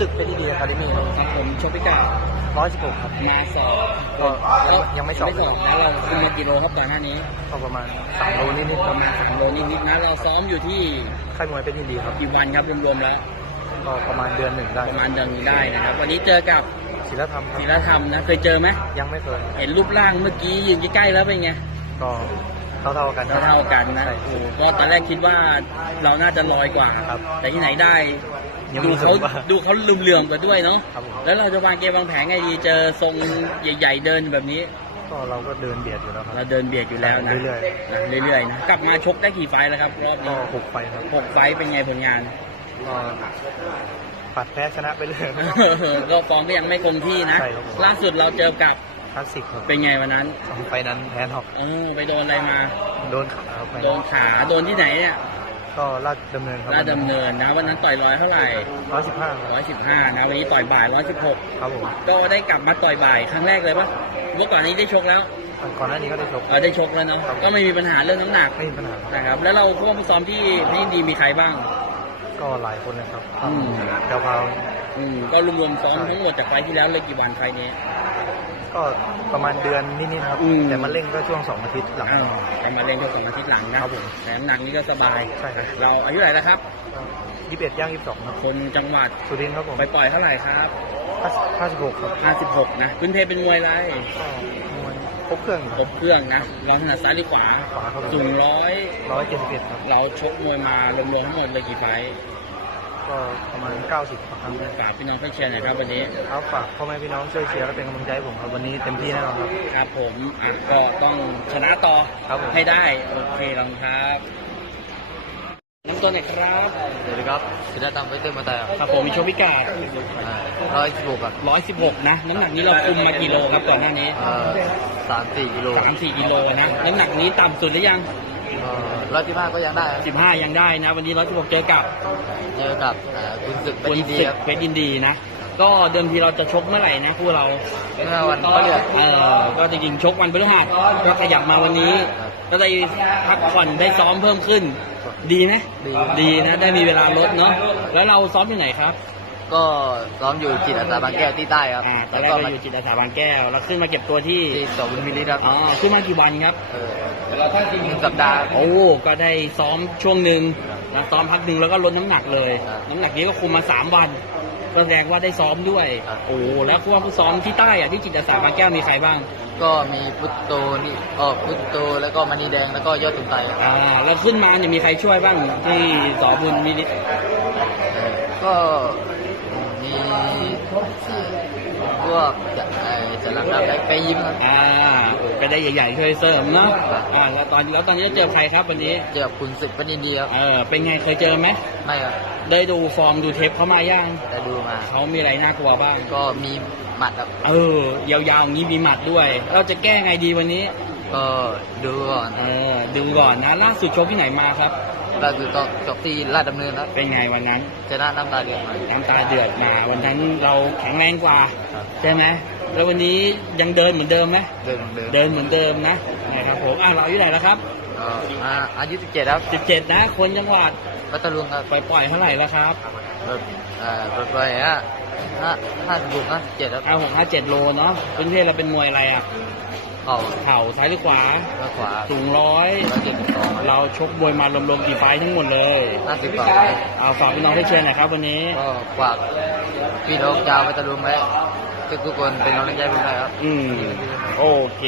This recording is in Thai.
สึกเป็นดีอะคาเดมี่ครับผมชกพี่ิการ้อยสิบหกครับมาสอบยังไม่สอบนะเราขื้นมากี่โลครับตอนนี้ก็ประมาณสามโลนิดๆประมาณสามโลนิดๆนะ เราซ้อมอยู่ที่ค่ายมวยเป็นดีครับกี่วันครับรวมๆแล้ว ก็ประมาณเดือนหนึ่งได้ประมาณเดือนนี้ได้นะครับวันนี้เจอกับศิลธรรมศิลธรรมนะเคยเจอไหมยังไม่เคยเห็นรูปร่างเมื่อกี้ยืนใกล้แล้วเป็นไงก็เท่าๆกันเท่าๆกันนะโอ้ก็ตอนแรกคิดว่าเราน่าจะลอยกว่าครับ แต่ที่ไหนได้ดูเขาดูเขาลืมเลื่อมกันด้วยเนาะ แล้วเราจะวางเกมวางแผงไงดีเจอทรงใหญ่ๆเดินแบบนี้ ก็เราก็เดินเบียดอยู่แล้วครับ เราเดินเบียดอยู่แล้วนะ เรื่อยๆนะเรื่อยๆนะ กลับมาชกได้กี่ไฟแล้วครับรอบนี้หกไฟครับหกไฟเป็นไงผลงานปัดแพ้ชนะไปเลยก็ฟอร์มก็ยังไม่คงที่นะ ล่าสุดเราเจอกับคลาสสิกเป็นไงวันนั้นไปนั้นแพ้หกอปไปโดนอะไรมา โดนขาโดนขาโดนที่ไหนเนี่ยก็ลาดดำเนินครับลาดดำเนินนะวันนั้นต่อยร้อยเท่าไหร่ร้อยสิบห้าร้อยสิบห้านะวันนี้ต่อยบ่ายร้อยสิบหกครับผมก็ได้กลับมาต่อยบ่ายครั้งแรกเลยปะเมื่อก่อนนี้ได้ชกแล้วก่อนหน้านี้ก็ได้ชกได้ชกแล้วเนาะก็ไม่มีปัญหาเรื่องน้ำหนักไม่มีปัญหานะครับแล้วเราพวกผู้ซ้อมที่ที่ดีมีใครบ้าง ก็หลายคนนะครับเจ้าพาวก็รวมรวมซ้อมทั้งหมดจากไฟที่แล้วเลยกี่วันไฟนี้ก็ประมาณเดือนนิดๆครับ แต่มาเล่นก็ช่วงสองอาทิตย์หลังแต่มาเล่นช่วงสองอาทิตย์หลังนะครับผมแถมหนังนี่ก็สบายใช่ครับเราอายุไหนแล้วครับยี่สิบเอ็ดย่างยี่สิบสองครับคนจังหวัดสุรินทร์ครับผมไปปล่อยเท่าไหร่ครับห้าสิบหกครับห้าสิบหกนะพื้นเพเป็นมวยอะไรครบเครื่องพรบเครื่องนะเราถนัดซ้ายหรือขวาขวาครับสูงร้อยร้อยเจ็ดสิบเอ็ดครับเราชกมวยมารวมๆทั้งหมดเลยกี่ไฟก็ประมาณ90ครั้งครับฝากพี่น้องท่านเชียร์หน่อยครับวันนี้เขาฝากพ่อแม่พี่น้องช่วยเชียร์และเป็นกำลังใจผมครับ วันนี้เต็มที่แน่นอนครับครับผมก็ต้องชนะต่อให้ได้โอเครองครับน้ำตันไหนครับเวัสดีครับชนะตามไปเติมมาแต่ครับผมมีโชว์พิการ116ครับ116นะ น้ำหนักนี้เราคุมมากี่โลครับก่อนหน้านี้สสามี่กิโลสสามี่กิโลนะน้ำหนักนี้ต่ำสุดหรือยังร้อยสิบห้าก็ยังได้สิบห้ายังได้นะ วันนี้ร้อยสิบหกเจอกับ เจอกับคุณศึกเป็นดีเป็นดีดีนะ ก็เดิมทีเราจะชกเมื่อไหร่นะ คู่เราวันต้เออก็จะยิงชกวันพฤหัสก็ขยับมาวันนี้ ก็ได้พักผ่อนได้ซ้อมเพิ่มขึ้น ดีนะ ดีนะได้มีเวลาลดเนาะ แล้วเราซ้อมยังไงครับก็ซ้อมอยู่จิตอาสาบางแก้วที่ใต้ครับ แล้วก็มาอยู่จิตอาสาบางแก้ว แล้วขึ้นมาเก็บตัวที่สองมิลลิครับอ๋อ ขึ้นมากี่วันครับ เออถ้าจริงหนึ่งสัปดาห์ โอ้ก็ได้ซ้อมช่วงหนึ่งนะซ้อมพักหนึ่งแล้วก็ลดน้ําหนักเลย น้ำหนักนี้ก็คุมมาสามวันก็แสดงว่าได้ซ้อมด้วย โอ้แล้วพวกผู้ซ้อมที่ใต้อะที่จิตอาสาบางแก้วมีใครบ้าง ก็มีพุตโตนี่อ๋อพุตโตแล้วก็มานีแดงแล้วก็ยอดตุ่มไตอ่าแล้วขึ้นมาเนีมีใครช่วยบ้างที่สอบุญมีนิดก็พวกจะรับได้ไปยิ้มอ่าไปได้ใหญ่ๆเคยเสริมเนาะอ่าแล้วตอนแล้วตอนนี้เจอใครครับวันนี้ เจอคุณสิบเป็นเดียวเออเป็นไงเคยเจอไหมไม่ครับ ได้ดูฟอร์มดูเทปเขามาย่าง แต่ดูมาเขามีอะไรน่ากลัวบ้าง ก็มีหมัดเออยาวๆอย่างนี้มีหมัดด้วยเราจะแก้ไงดีวันนี้ ก็ดูก่อน เออดูก่อนนะล่าสุดชกที่ไหนมาครับเราอยู่ต่อต่อทีลาดดำเนินแล้วเป็นไงวันนั้นชนะน้ำตาเดือดน้ำตาเดือดมาวันนั้นเราแข็งแรงกว่าใช่ไหมแล้ววันนี้ยังเดินเหมือนเดิมไหมเดินเหมือนเดิม เดินเหมือนเดิมนะนะครับผมอ่ะเราอายุไหนแล้วครับอาอายุ17แล้ว17 นะ คนจังหวัดปัตตานีปล่อยปล่อยเท่าไหร่แล้วครับปล่อยปล่อยอ่ะห้าห้าสิบหกนะ17แล้วอ่ะหกห้าเจ็ดโลเนาะพื้นที่เราเป็นมวยอะไรอ่ะข่าเข่าซ้ายหรือขวาขวาสูงร้อยเราชกบวยมารวมๆกี่ไฟทั้งหมดเลยห้าสิบไฟเอาฝากพี่น้องให้เชียร์หน่อยครับวันนี้ก็ฝากพี่น้องชาวไปตะลุมไหมทุกคนเป็นน้องเล่งใจเ่็นไงครับ อืมโอเค